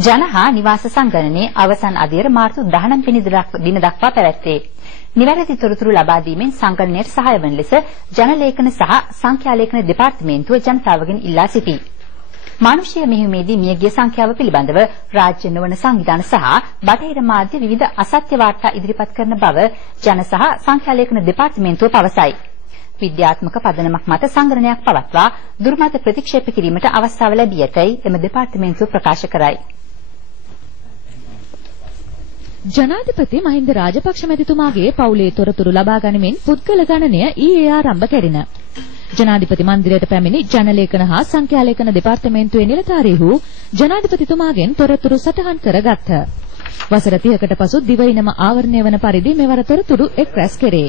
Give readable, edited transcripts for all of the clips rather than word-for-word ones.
ජනහා නිවාස සංගණනයේ අවසන් අදියර මාර්තු 19 වෙනි දින දක්වා පැවැත්වේ. නිවැරදි තොරතුරු ලබා දීමෙන් සංගණනයට සහාය වන ලෙස ජනලේඛන සහ සංඛ්‍යාලේඛන දෙපාර්තමේන්තුව ජනතාවගෙන් ඉල්ලා සිටී. මානුෂීය මෙහෙයුමේදී මියගිය සංඛ්‍යාව පිළිබඳව රාජ්‍ය නොවන සංවිධාන සහ බටහිර මාධ්‍ය විවිධ අසත්‍ය වාර්තා ඉදිරිපත් කරන බව ජන සහ සංඛ්‍යාලේඛන දෙපාර්තමේන්තුව පවසයි. විද්‍යාත්මක පදනමක් මත සංගණනයක් පවත්වා දුර්මත ප්‍රතික්ෂේප කිරීමට අවස්ථාව ලැබී ඇතැයි එම දෙපාර්තමේන්තුව ප්‍රකාශ කරයි. ජනාධිපති මහින්ද රාජපක්ෂ මැතිතුමාගේ පවුලේ තොරතුරු ලබා ගනිමින් පුද්ගල ගණනය ඊයේ ආරම්භ කෙරින. ජනාධිපති මන්දිරයට පැමිණි ජනලේඛන හා සංඛ්‍යාලේඛන දෙපාර්තමේන්තුවේ නිලධාරීහු ජනාධිපතිතුමාගෙන් තොරතුරු සටහන් කරගත්හ. වසර 30කට පසු දිවයිනම ආවරණය වන පරිදි මෙවර තොරතුරු එක් රැස් කෙරේ.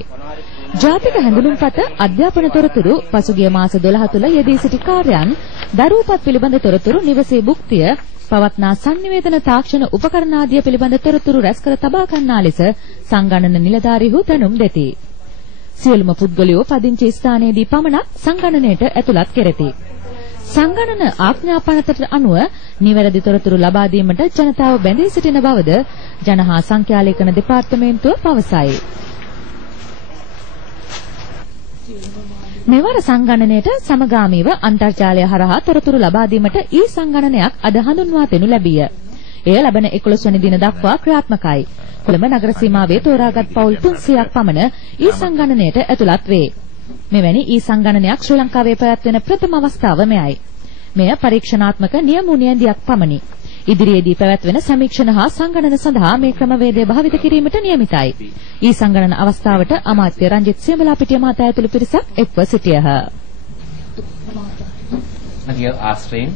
ජාතික හැඳුනුම්පත අධ්‍යාපන තොරතුරු පසුගිය මාස 12 තුළ යෙදී සිටි කාර්යයන් දරුවපත් පිළිබඳ තොරතුරු නිවසේ භුක්තිය පවත්නා සංනිවේදන තාක්ෂණ උපකරණ ආදිය පිළිබඳ තොරතුරු රැස් කර තබා ගන්නා ලෙස සංගණන නිලධාරීහු දැනුම් දෙති. සියලුම පුද්ගලයෝ පදිංචි ස්ථානයේදී පමණක් සංගණනයට ඇතුළත් කෙරෙති. සංගණන ආඥාපනතට අනුව නිවැරදි තොරතුරු ලබා දීමට ජනතාව බැඳී සිටින බවද ජනහා සංඛ්‍යාලේඛන දෙපාර්තමේන්තුව පවසයි. මෙවර සංගණනයට සමගාමීව අන්තර්ජාලය හරහා තොරතුරු ලබා දීමට ඊ සංගණනයක් අද හඳුන්වා දෙනු ලැබිය. එය ලබන 11 වෙනි දින දක්වා ක්‍රියාත්මකයි. කොළඹ නගර සීමාවේ තෝරාගත් පවුල් 300ක් පමණ ඊ සංගණනයට ඇතුළත් වේ. මෙවැනි ඊ සංගණනයක් ශ්‍රී ලංකාවේ පැවැත්වෙන ප්‍රථම අවස්ථාව මෙයයි. මෙය පරීක්ෂණාත්මක නියමුනියන්දියක් පමණි. ඉදිරියේදී පැවැත්වෙන සමීක්ෂණ හා සංගණන සඳහා මේ ක්‍රමවේදය භාවිත කිරීමට නියමිතයි. ඊ සංගණන අවස්ථාවට අමාත්‍ය රංජිත් සියඹලාපිටිය මහතා ඇතුළු පිරිසක් එක්ව සිටියහ. Dear Astrid,